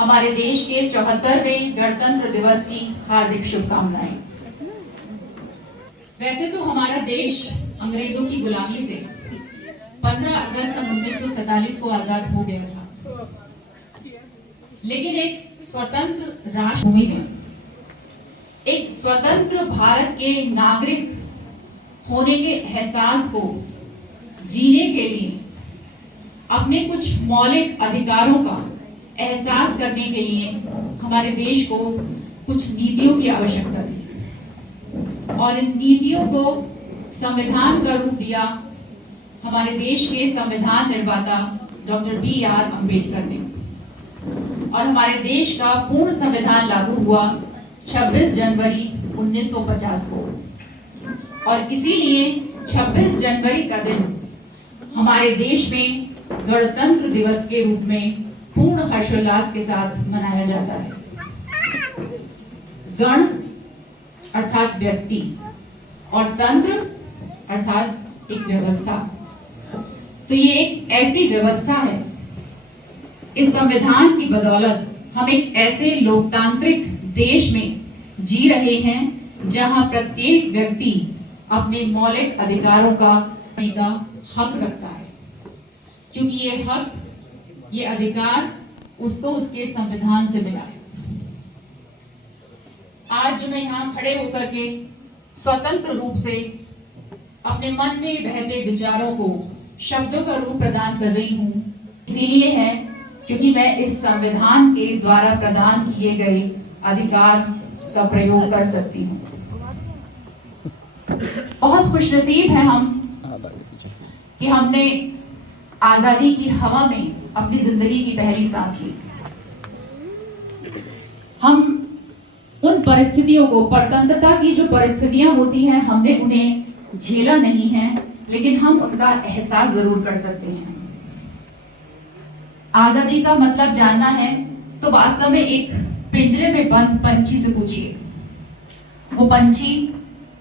हमारे देश के 74वें गणतंत्र दिवस की हार्दिक शुभकामनाएं। वैसे तो हमारा देश अंग्रेजों की गुलामी से 15 अगस्त 1947 को आजाद हो गया था, लेकिन एक स्वतंत्र राष्ट्रभूमि में एक स्वतंत्र भारत के नागरिक होने के एहसास को जीने के लिए अपने कुछ मौलिक अधिकारों का एहसास करने के लिए हमारे देश को कुछ नीतियों की आवश्यकता थी, और इन नीतियों को संविधान का रूप दिया हमारे देश के संविधान निर्माता डॉक्टर B.R. अम्बेडकर ने। और हमारे देश का पूर्ण संविधान लागू हुआ 26 जनवरी 1950 को, और इसीलिए 26 जनवरी का दिन हमारे देश में गणतंत्र दिवस के रूप में पूर्ण हर्षोल्लास के साथ मनाया जाता है। गण अर्थात व्यक्ति और तंत्र अर्थात एक व्यवस्था। तो ये एक ऐसी व्यवस्था है, इस संविधान की बदौलत हम एक ऐसे लोकतांत्रिक देश में जी रहे हैं जहां प्रत्येक व्यक्ति अपने मौलिक अधिकारों का हक रखता है, क्योंकि ये हक, ये अधिकार उसको उसके संविधान से मिला है। आज मैं यहाँ खड़े होकर के स्वतंत्र रूप से अपने मन में बहते विचारों को शब्दों का रूप प्रदान कर रही हूँ, इसीलिए है क्योंकि मैं इस संविधान के द्वारा प्रदान किए गए अधिकार का प्रयोग कर सकती हूँ। बहुत खुशनसीब है हम कि हमने आजादी की हवा में अपनी जिंदगी की पहली सांस ली। हम उन परिस्थितियों को, परतंत्रता की जो परिस्थितियां होती हैं, हमने उन्हें झेला नहीं है, लेकिन हम उनका एहसास जरूर कर सकते हैं। आजादी का मतलब जानना है तो वास्तव में एक पिंजरे में बंद पंछी से पूछिए। वो पंछी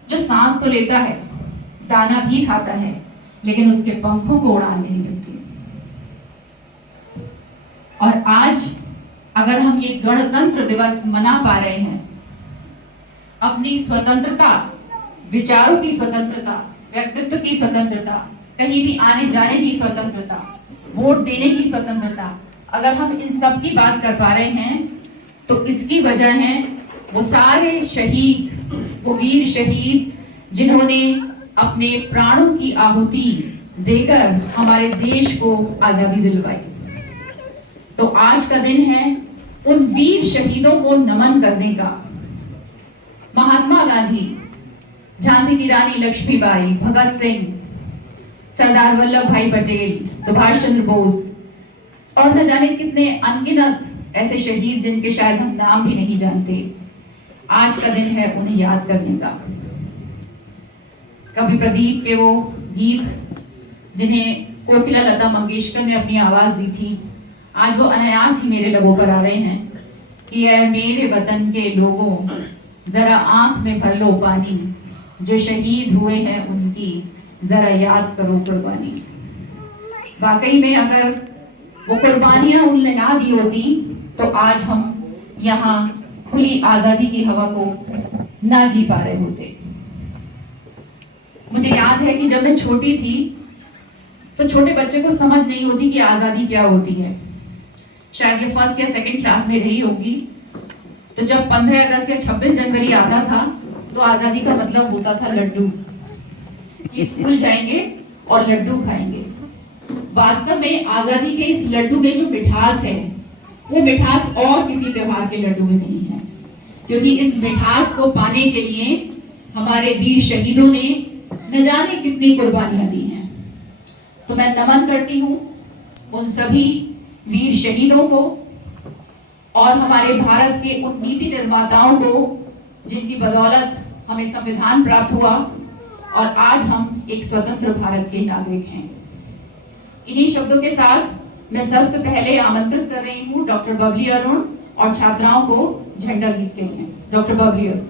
जो सांस तो लेता है, दाना भी खाता है, लेकिन उसके पंखों को उड़ान नहीं मिलती। और आज अगर हम ये गणतंत्र दिवस मना पा रहे हैं, अपनी स्वतंत्रता, विचारों की स्वतंत्रता, व्यक्तित्व की स्वतंत्रता, कहीं भी आने जाने की स्वतंत्रता, वोट देने की स्वतंत्रता, अगर हम इन सब की बात कर पा रहे हैं तो इसकी वजह है वो सारे शहीद, वो वीर शहीद जिन्होंने अपने प्राणों की आहुति देकर हमारे देश को आजादी दिलवाई। तो आज का दिन है उन वीर शहीदों को नमन करने का। महात्मा गांधी, झांसी की रानी लक्ष्मीबाई, भगत सिंह, सरदार वल्लभ भाई पटेल, सुभाष चंद्र बोस और न जाने कितने अनगिनत ऐसे शहीद जिनके शायद हम नाम भी नहीं जानते, आज का दिन है उन्हें याद करने का। कवि प्रदीप के वो गीत जिन्हें कोकिला लता मंगेशकर ने अपनी आवाज दी थी, आज वो अनायास ही मेरे लबों पर आ रहे हैं कि ऐ मेरे वतन के लोगों, जरा आंख में भर लो पानी, जो शहीद हुए हैं उनकी जरा याद करो कुर्बानी। वाकई में अगर वो कुर्बानियां उनने ना दी होती तो आज हम यहाँ खुली आजादी की हवा को ना जी पा रहे होते। मुझे याद है कि जब मैं छोटी थी तो छोटे बच्चे को समझ नहीं होती कि आजादी क्या होती है। शायद ये फर्स्ट या सेकंड क्लास में रही होगी। तो जब 15 अगस्त या 26 जनवरी आता था तो आजादी का मतलब होता था लड्डू, कि स्कूल जाएंगे और लड्डू खाएंगे। वास्तव में आजादी के इस लड्डू में जो मिठास है, वो मिठास और किसी त्योहार के लड्डू में नहीं है, क्योंकि इस मिठास को पाने के लिए हमारे वीर शहीदों ने न जाने कितनी कुर्बानियां दी हैं। तो मैं नमन करती हूँ उन सभी वीर शहीदों को और हमारे भारत के उन नीति निर्माताओं को जिनकी बदौलत हमें संविधान प्राप्त हुआ और आज हम एक स्वतंत्र भारत के नागरिक हैं। इन्हीं शब्दों के साथ मैं सबसे पहले आमंत्रित कर रही हूँ डॉक्टर बबली अरुण और छात्राओं को झंडा गीत के लिए। डॉक्टर बबली अरुण।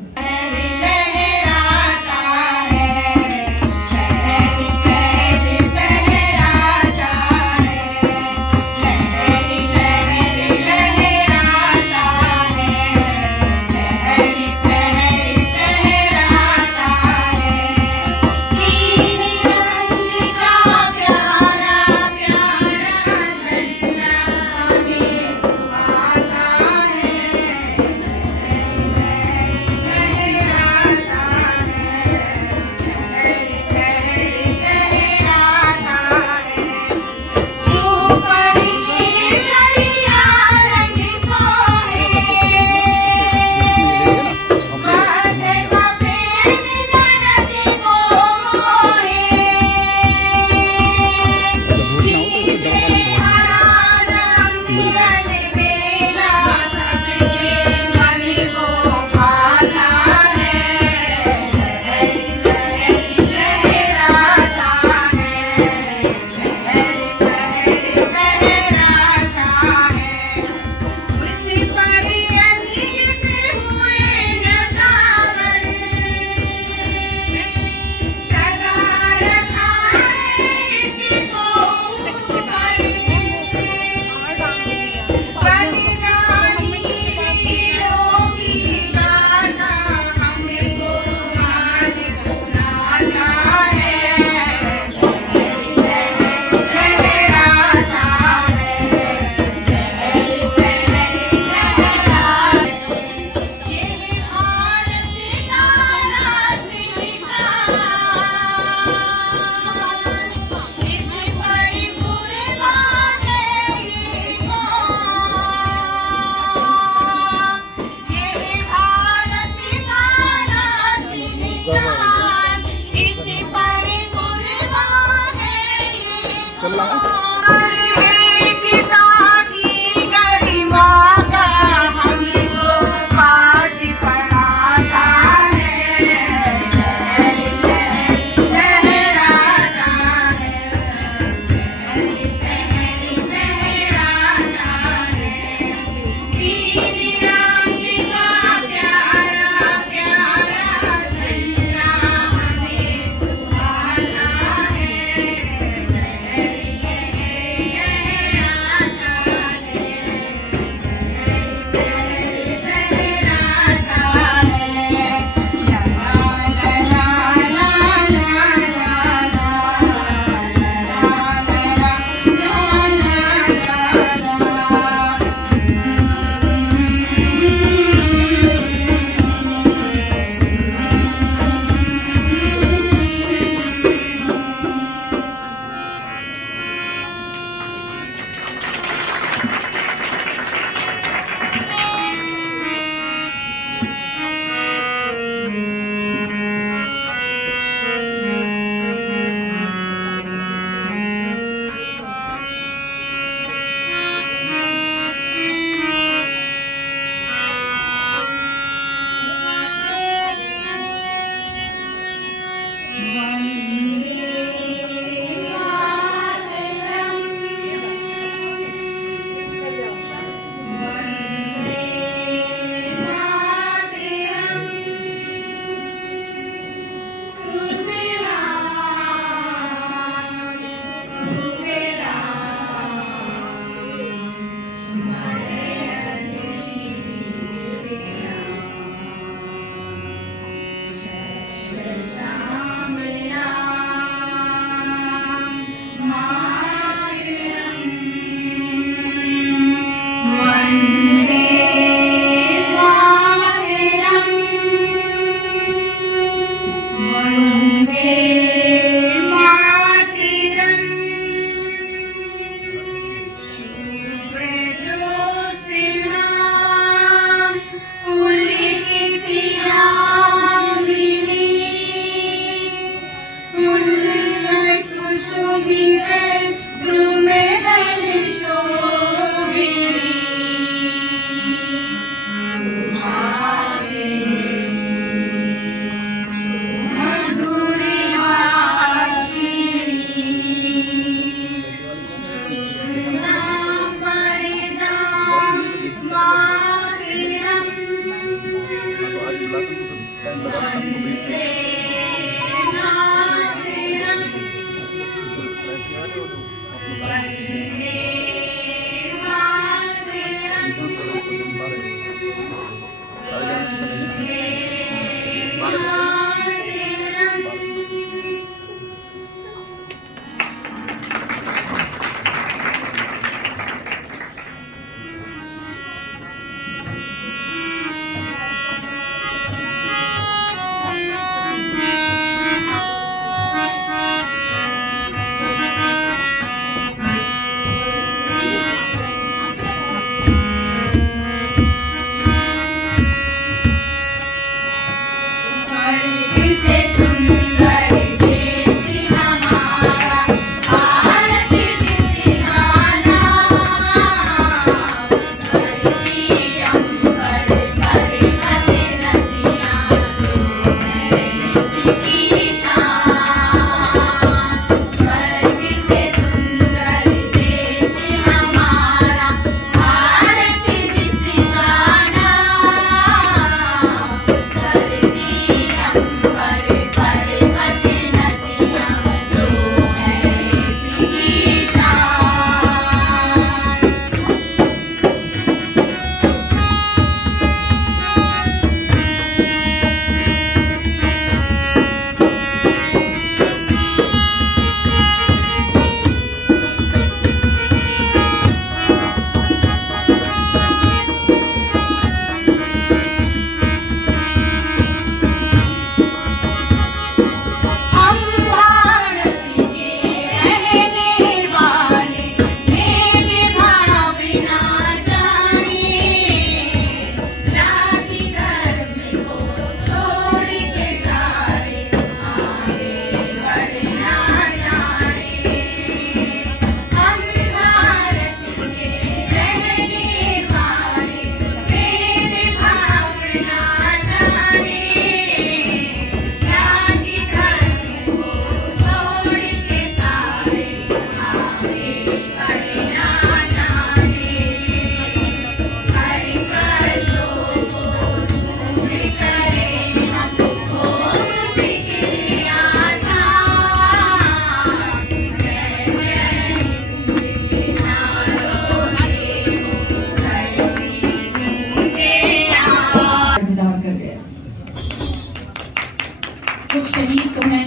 कुछ शहीद तो हैं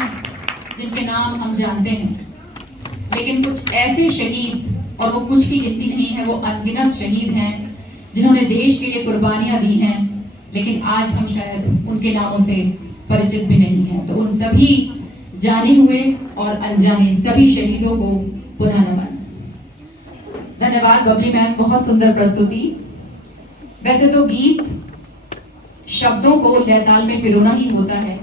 जिनके नाम हम जानते हैं, लेकिन कुछ ऐसे शहीद, और वो कुछ की गिनती नहीं है, वो अनगिनत शहीद हैं जिन्होंने देश के लिए कुर्बानियां दी हैं, लेकिन आज हम शायद उनके नामों से परिचित भी नहीं हैं। तो उन सभी जाने हुए और अनजाने सभी शहीदों को पुनः नमन। धन्यवाद बबली मैम, बहुत सुंदर प्रस्तुति। वैसे तो गीत शब्दों को लयताल में पिरोना ही होता है,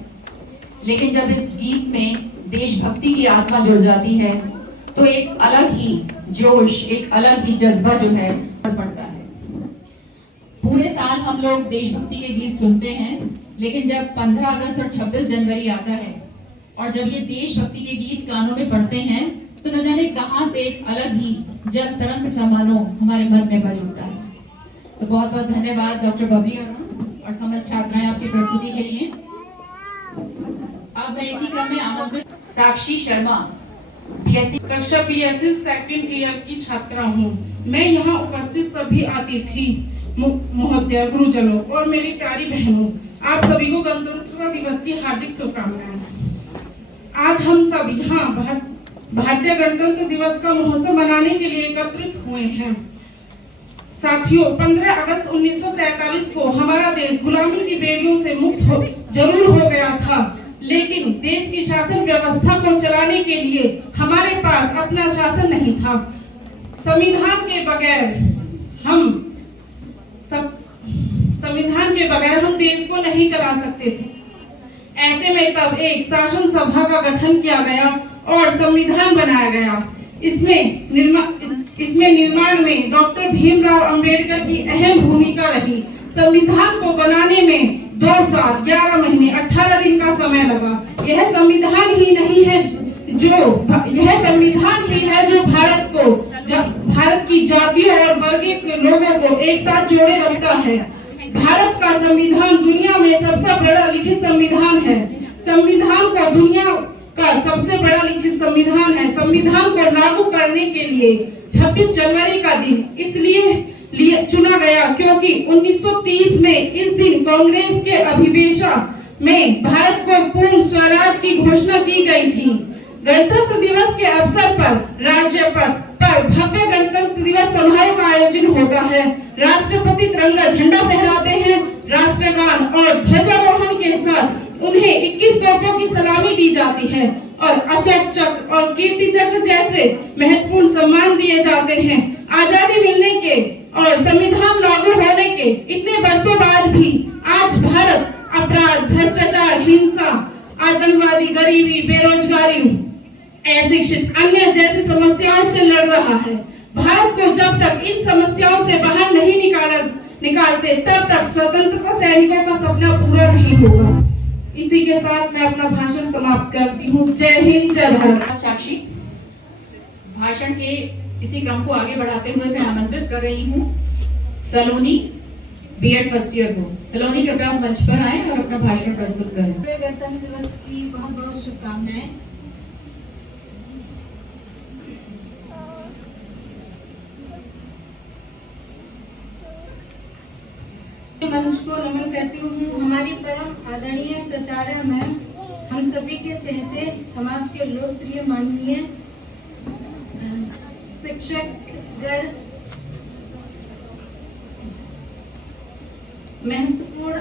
लेकिन जब इस गीत में देशभक्ति की आत्मा जुड़ जाती है तो एक अलग ही जोश, एक अलग ही जज्बा जो है पड़ता है। पूरे साल हम लोग देशभक्ति के गीत सुनते हैं, लेकिन जब 15 अगस्त और 26 जनवरी आता है और जब ये देशभक्ति के गीत कानों में पड़ते हैं तो न जाने कहां से एक अलग ही जल तरंग सा मानो हमारे मन में बज उठता है। तो बहुत बहुत धन्यवाद डॉक्टर बबली और समस्त छात्राएं आपकी प्रस्तुति के लिए। अब मैं इसी क्रम में आमंत्रित साक्षी शर्मा, बीएससी कक्षा बीएससी सेकंड ईयर की छात्रा हूँ। मैं यहाँ उपस्थित सभी अतिथि महोदय, गुरुजनों और मेरी प्यारी बहनों, आप सभी को गणतंत्र दिवस की हार्दिक शुभकामनाएं। आज हम सब यहाँ भारतीय गणतंत्र दिवस का महोत्सव मनाने के लिए एकत्रित हुए हैं। साथियों, 15 अगस्त 1947 को हमारा देश गुलामी की बेड़ियों से मुक्त जरूर हो गया था, लेकिन देश की शासन व्यवस्था को चलाने के लिए हमारे पास अपना शासन नहीं था। संविधान के बगैर हम सब संविधान के बगैर हम देश को नहीं चला सकते थे। ऐसे में तब एक शासन सभा का गठन किया गया और संविधान बनाया गया। इसमें निर्माण में डॉक्टर भीमराव अंबेडकर की अहम भूमिका रही। संविधान को बनाने में 2 साल 11 महीने 18 दिन का समय लगा। यह संविधान ही है जो भारत की जातियों और वर्गों के लोगों को एक साथ जोड़े रखता है। भारत का संविधान दुनिया में सबसे बड़ा लिखित संविधान है। संविधान को दुनिया का सबसे बड़ा लिखित संविधान है। संविधान को लागू करने के लिए 26 जनवरी का दिन इसलिए चुना गया क्योंकि 1930 में इस दिन कांग्रेस के अधिवेशन में भारत को पूर्ण स्वराज की घोषणा की गई थी। गणतंत्र दिवस के अवसर पर राजपथ पर भव्य गणतंत्र दिवस समारोह का आयोजन होता है। राष्ट्रपति तिरंगा झंडा फहराते हैं। राष्ट्रगान और ध्वजारोहण के साथ उन्हें 21 तोपों की सलामी दी जाती है और अशोक चक्र और कीर्ति चक्र जैसे महत्वपूर्ण सम्मान दिए जाते हैं। आजादी मिलने के और संविधान लागू होने के इतने वर्षों बाद भी आज भारत अपराध, भ्रष्टाचार, हिंसा, आतंकवादी, गरीबी, बेरोजगारी, अशिक्षित अन्य जैसी समस्याओं से लड़ रहा है। भारत को जब तक इन समस्याओं से बाहर नहीं निकालते तब तक स्वतंत्रता सैनिकों का सपना पूरा नहीं होगा। इसी के साथ मैं अपना भाषण समाप्त करती हूँ। जय हिंद, जय भारत। साक्षी भाषण के इसी क्रम को आगे बढ़ाते हुए मैं आमंत्रित कर रही हूँ सलोनी बीएड फर्स्ट ईयर को। सलोनी कृपया मंच पर आए और अपना भाषण प्रस्तुत करें। गणतंत्र दिवस की बहुत बहुत शुभकामनाएं। मंच को नमन करती हूँ। हमारी परम आदरणीय प्राचार्य मैम, हम सभी के चहेते समाज के लोकप्रिय माननीय शिक्षकगण, महत्वपूर्ण